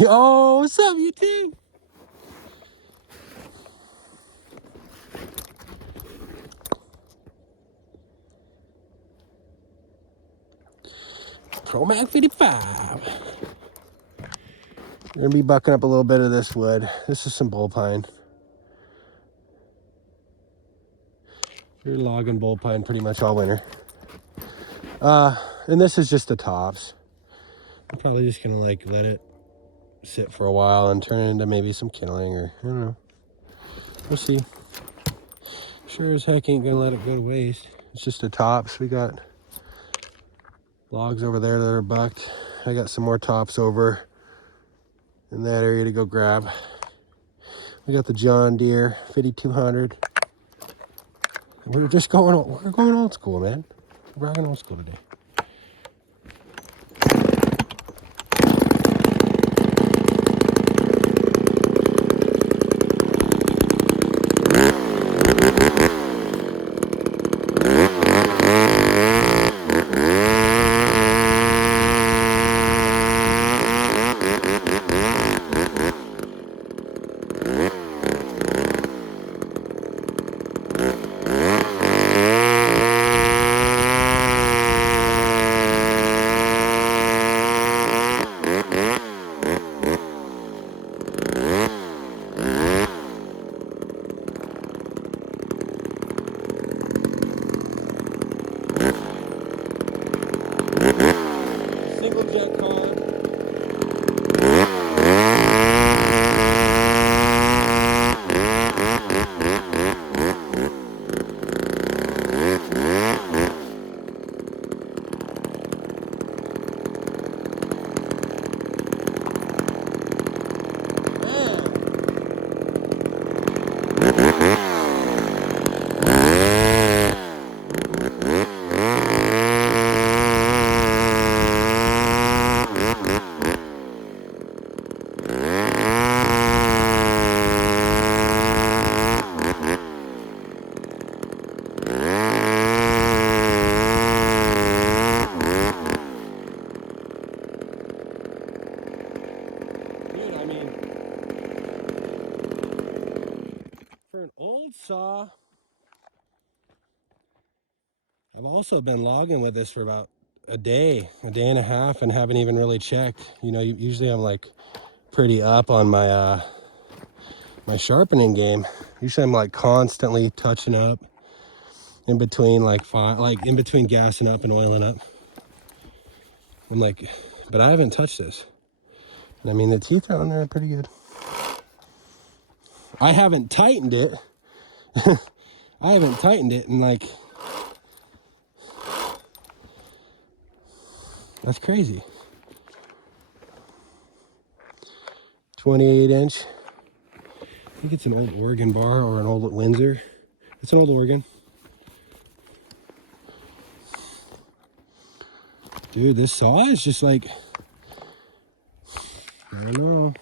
Yo, what's up, you two? ProMac 55. We're gonna be bucking up a little bit of this wood. This is some bull pine. We're logging bull pine pretty much all winter. And this is just the tops. I'm probably just gonna like let it sit for a while and turn it into maybe some kindling, or I don't know. We'll see. Sure as heck ain't gonna let it go to waste. It's just the tops. We got logs over there that are bucked. I got some more tops over in that area to go grab. We got the John Deere 5200. We're going old school, man. We're rocking old school today. Single jet con. For an old saw, I've also been logging with this for about a day and a half, and haven't even really checked. You know, usually I'm like pretty up on my my sharpening game. Usually I'm like constantly touching up in between in between gassing up and oiling up. I'm like, but I haven't touched this. And I mean, the teeth are on there pretty good. I haven't tightened it. I haven't tightened it in like, that's crazy. 28-inch. I think it's an old Oregon bar or an old Windsor. It's an old Oregon. Dude, this saw is just like, I don't know.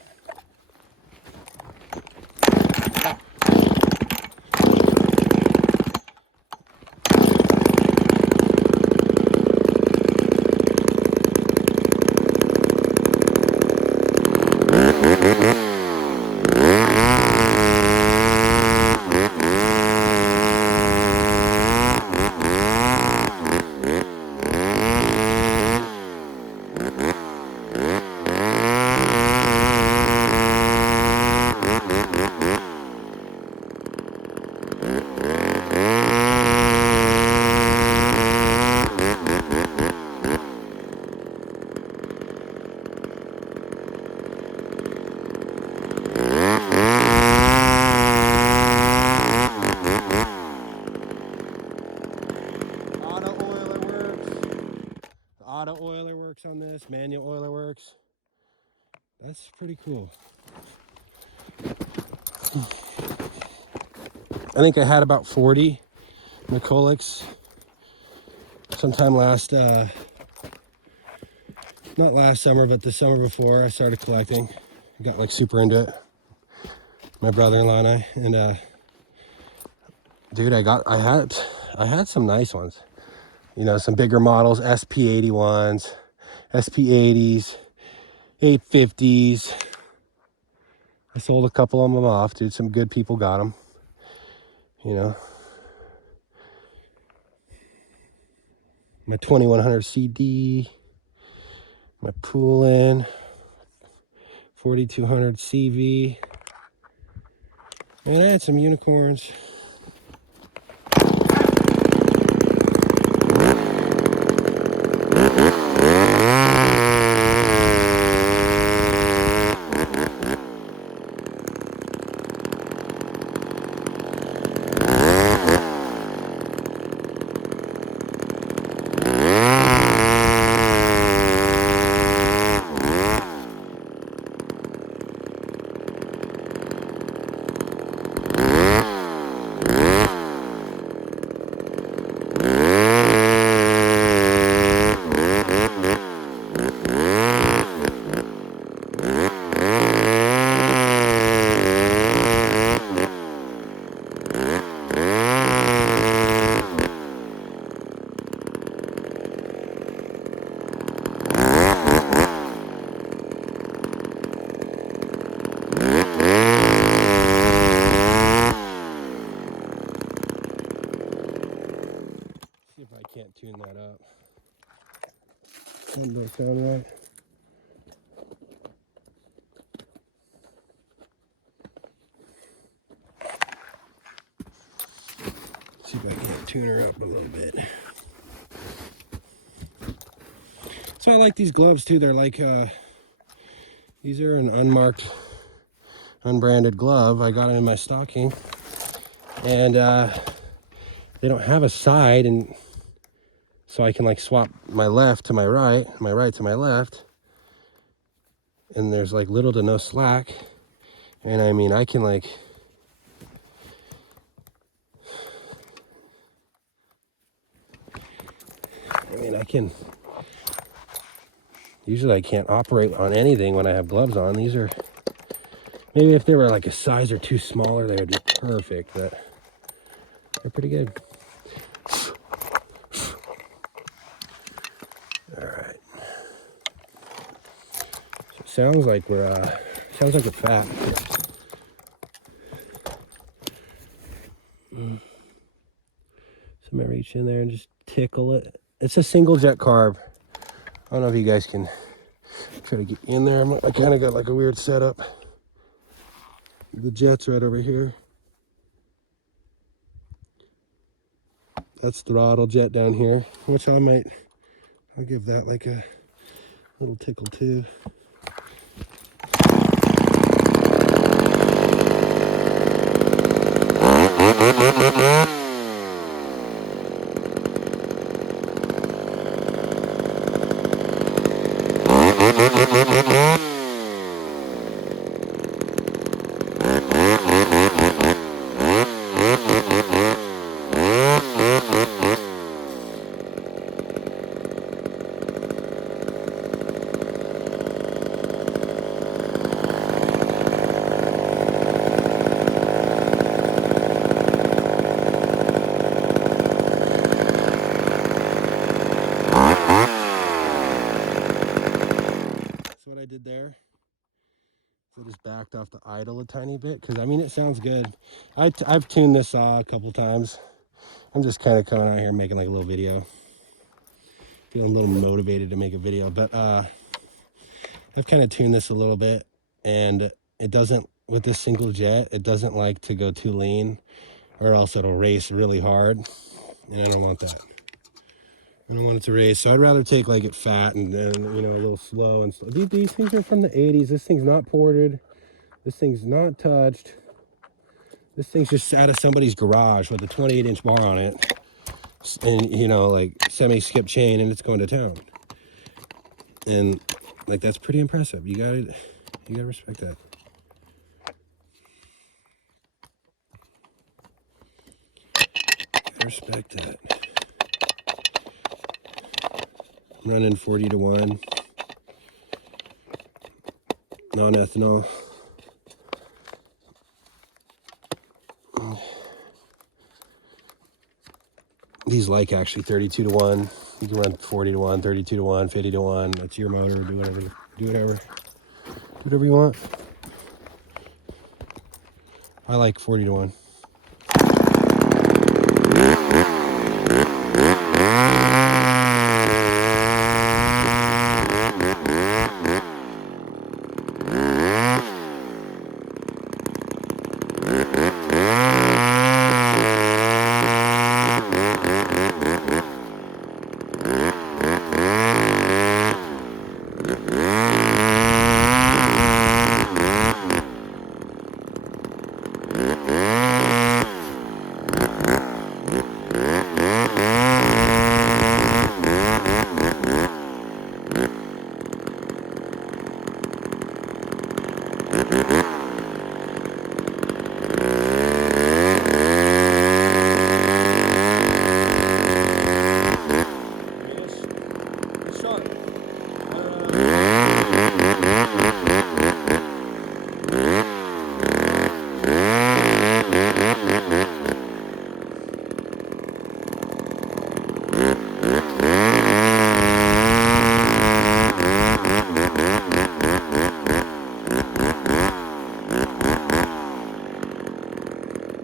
Auto oiler works on this, manual oiler works. That's pretty cool. I think I had about 40 McCullochs sometime last, not last summer, but the summer before I started collecting. I got like super into it. My brother-in-law and I, and dude, I had some nice ones. You know, some bigger models, SP81s, SP80s, 850s. I sold a couple of them off, dude. Some good people got them. You know, my 2100 CD, my Poolin, 4200 CV. Man, I had some unicorns. See if I can't tune that up. That doesn't sound right. See if I can't tune her up a little bit. So I like these gloves too. They're like, these are an unmarked, unbranded glove. I got them in my stocking. And they don't have a side, and so I can like swap my left to my right to my left. And there's like little to no slack. And I mean, I can like, usually I can't operate on anything when I have gloves on. These are, maybe if they were like a size or two smaller, they would be perfect, but they're pretty good. All right. So it sounds like sounds like it's fat. So I'm gonna reach in there and just tickle it. It's a single jet carb. I don't know if you guys can try to get in there. I kind of got like a weird setup. The jet's right over here. That's throttle jet down here, which I'll give that like a little tickle too. What I did there, so just backed off the idle a tiny bit, because I mean it sounds good. I've tuned this saw a couple times. I'm just kind of coming out here making like a little video, feeling a little motivated to make a video, but I've kind of tuned this a little bit, and it doesn't, with this single jet, it doesn't like to go too lean, or else it'll race really hard, and I don't want that. I don't want it to race, so I'd rather take like it fat and then, you know, a little slow and slow. These things are from the 80s. This thing's not ported. This thing's not touched. This thing's just out of somebody's garage with a 28-inch bar on it, and you know, like semi-skip chain, and it's going to town. And like that's pretty impressive. You gotta respect that. Respect that. I'm running 40 to 1. Non-ethanol. These like actually 32 to 1. You can run 40 to 1, 32 to 1, 50 to 1. That's your motor. Do whatever you want. I like 40 to 1.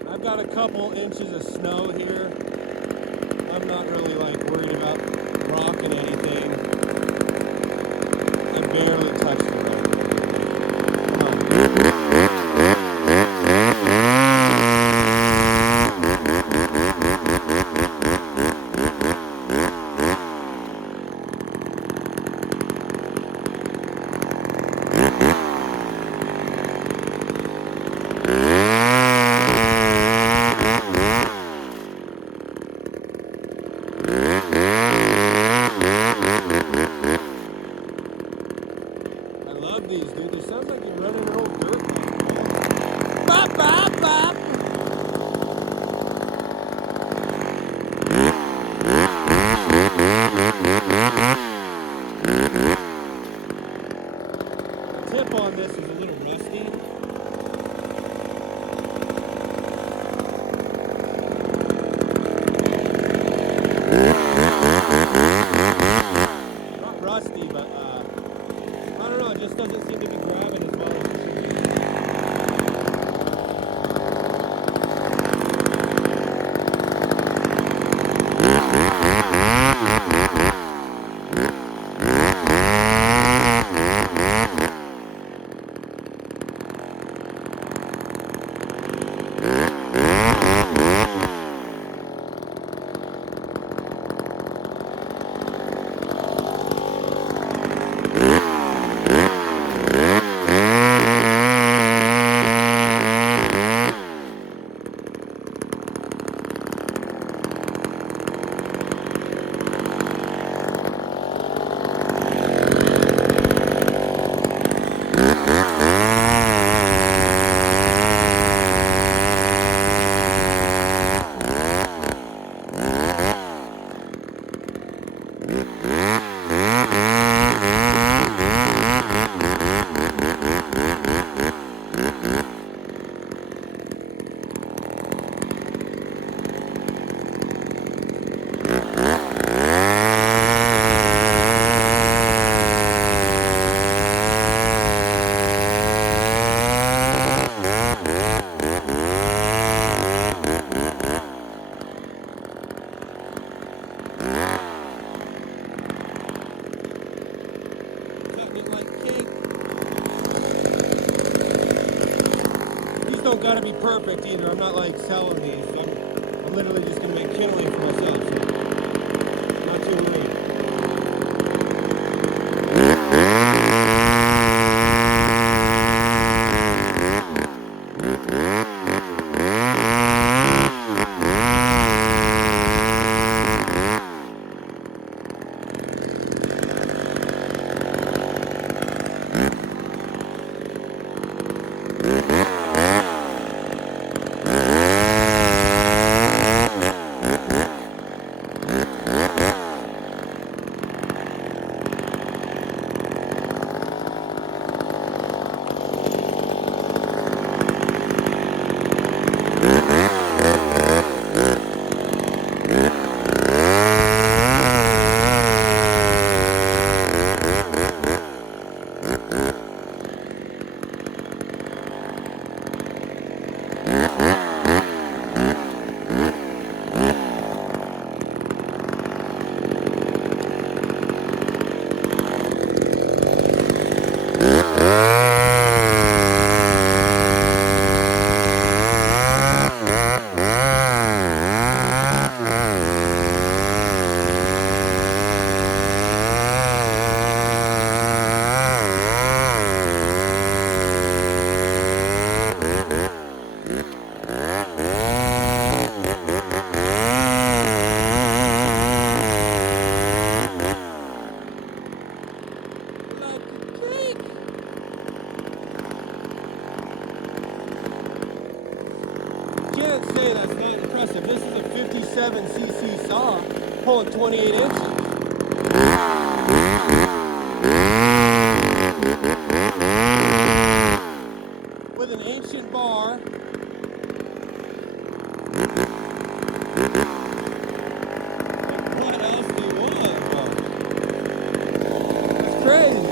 I've got a couple inches of snow here. I'm not really like worried about rocking anything. I barely touched it right there. Come on. These, dude. It sounds like you're running an old dirt bike. Bop, bop, bop. The tip on this is a little rusty. Not rusty, but I don't know, it just doesn't seem to be grabbing as well as it should be. Don't gotta be perfect either. I'm not like selling these. I'm literally just gonna make kindling for myself, so not too worried. can't say that's not impressive. This is a 57cc saw pulling 28 inches. With an ancient bar. What else do you want, bro? It's crazy.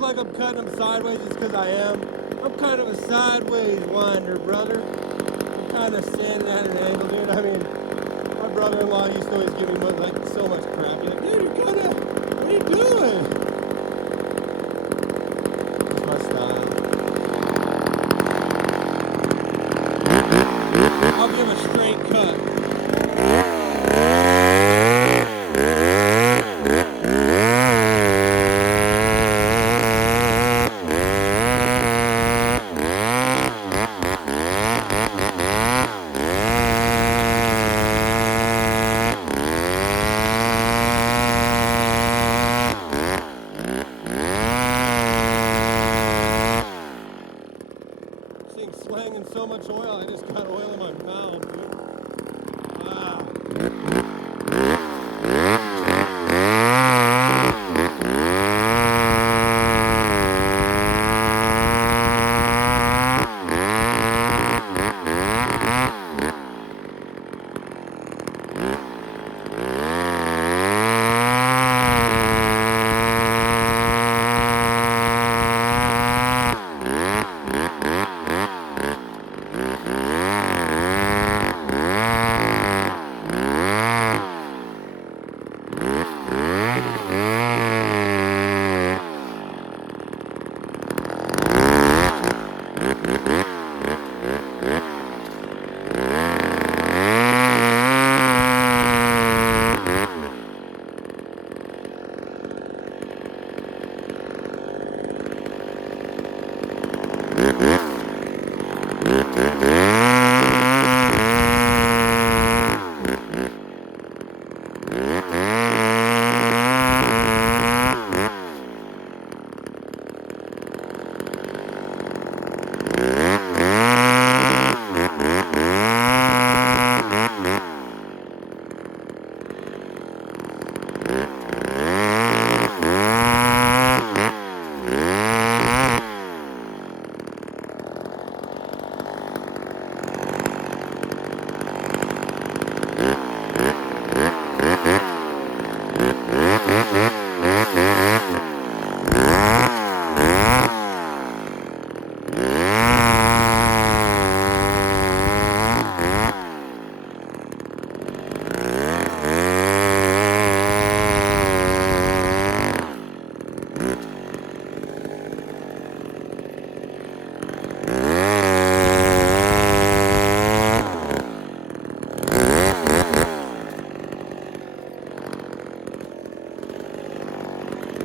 Like I'm cutting them sideways, it's because I am. I'm kind of a sideways winder, brother. I'm kind of standing at an angle, dude. I mean, my brother-in-law used to always give me like so much crap. He's like, dude, you're kind of, what are you doing? It's my style. I'll give a straight cut.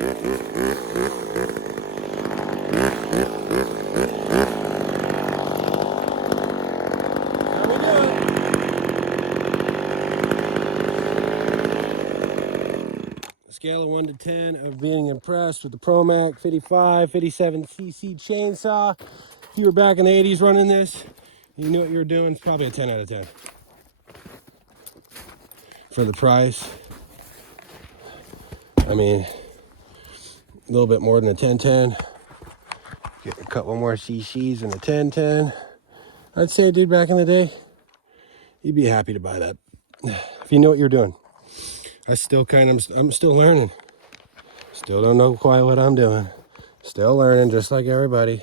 Scale of 1 to 10 of being impressed with the ProMac 55, 57cc chainsaw. If you were back in the 80s running this, you knew what you were doing, it's probably a 10 out of 10. For the price, I mean, a little bit more than a 1010. Get a couple more cc's in a 1010. I'd say, dude, back in the day, you'd be happy to buy that. If you know what you're doing. I'm still learning. Still don't know quite what I'm doing. Still learning, just like everybody.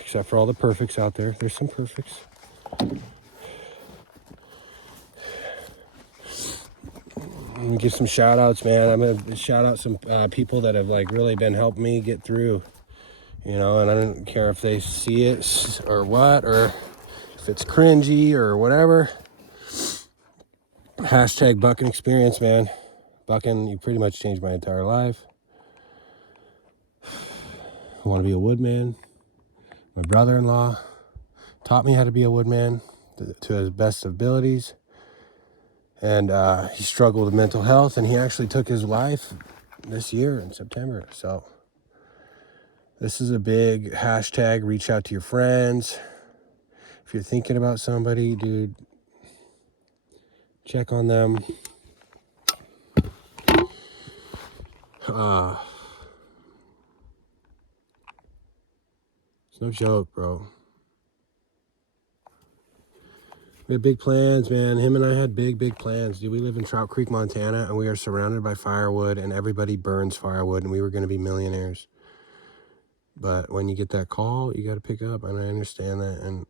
Except for all the perfects out there. There's some perfects. I'm gonna give some shout outs, man. I'm gonna shout out some people that have like really been helping me get through, you know, and I don't care if they see it or what, or if it's cringy or whatever. Hashtag Buckin experience, man. Buckin, you pretty much changed my entire life. I want to be a woodman. My brother-in-law taught me how to be a woodman to his best abilities. And he struggled with mental health, and he actually took his life this year in September. So this is a big hashtag. Reach out to your friends. If you're thinking about somebody, dude, check on them. It's no joke, bro. We had big plans, man. Him and I had big plans. Dude, we live in Trout Creek, Montana, and we are surrounded by firewood, and everybody burns firewood, and we were going to be millionaires. But when you get that call, you got to pick up, and I understand that, and,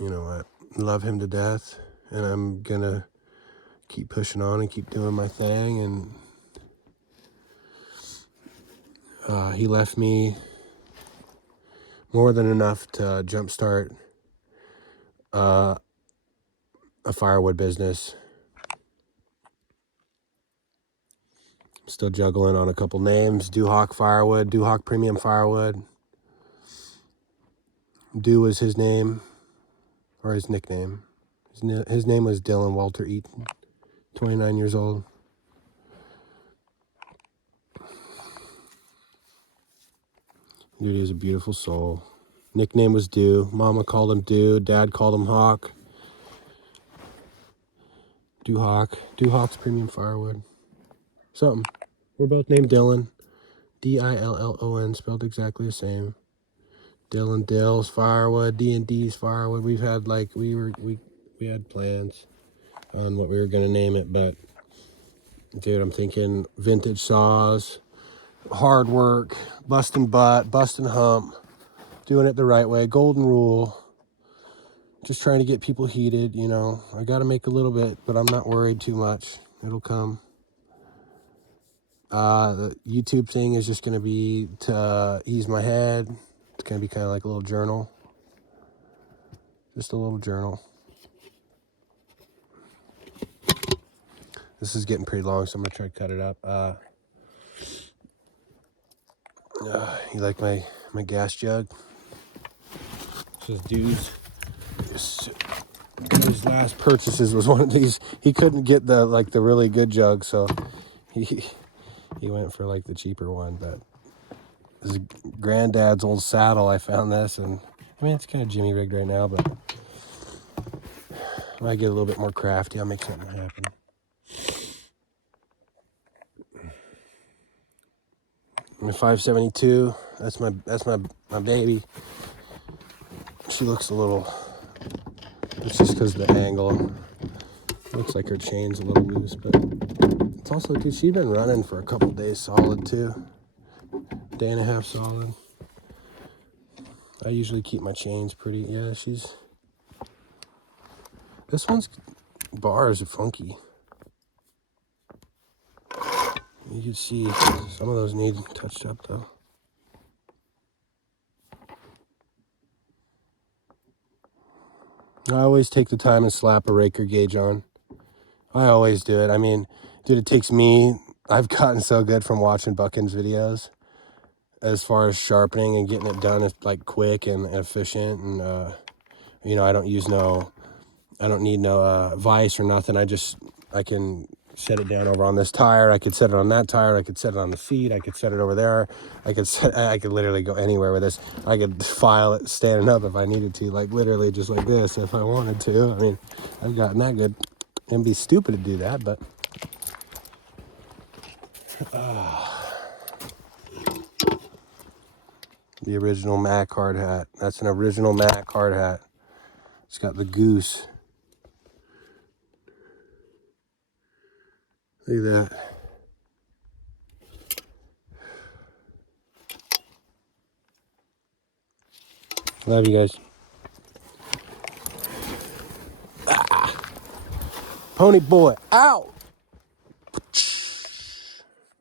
you know, I love him to death, and I'm going to keep pushing on and keep doing my thing, and he left me more than enough to jumpstart a firewood business. I'm still juggling on a couple names. Duhawk Firewood, Duhawk Premium Firewood. Du was his name, or his nickname. His name was Dylan Walter Eaton, 29 years old. Dude, he was a beautiful soul. Nickname was Du. Mama called him Du. Dad called him Hawk. Duhawk. Duhawk's Premium Firewood. Something. We're both named Dylan. Dillon, spelled exactly the same. Dylan Dill's Firewood, D&D's Firewood. We've had like we had plans on what we were gonna name it, but dude, I'm thinking vintage saws, hard work, busting butt, busting hump, doing it the right way, golden rule. Just trying to get people heated, you know. I got to make a little bit, but I'm not worried too much. It'll come. The YouTube thing is just going to be to ease my head. It's going to be kind of like a little journal. Just a little journal. This is getting pretty long, so I'm going to try to cut it up. You like my gas jug? This is dude's. His last purchases was one of these. He couldn't get the really good jug, so he went for like the cheaper one. But his granddad's old saddle, I found this, and I mean it's kind of jimmy rigged right now, but when I get a little bit more crafty, I'll make something happen. My 572. That's my baby. She looks a little. It's just because of the angle. Looks like her chain's a little loose, but it's also, dude, she's been running for a couple days solid too. Day and a half solid. I usually keep my chains pretty. Yeah, this one's bars are funky. You can see some of those need touched up though. I always take the time and slap a raker gauge on. I always do it. I mean, dude, it takes me I've gotten so good from watching Buckin's videos as far as sharpening and getting it done like quick and efficient. And you know, I don't need no vise or nothing. I can set it down over on this tire. I could set it on that tire. I could set it on the seat. I could set it over there. I could literally go anywhere with this. I could file it standing up if I needed to, like literally just like this if I wanted to. I mean, I've gotten that good. It'd be stupid to do that, but the original Mac hard hat. That's an original Mac hard hat. It's got the goose. Look at that. Love you guys. Pony boy out.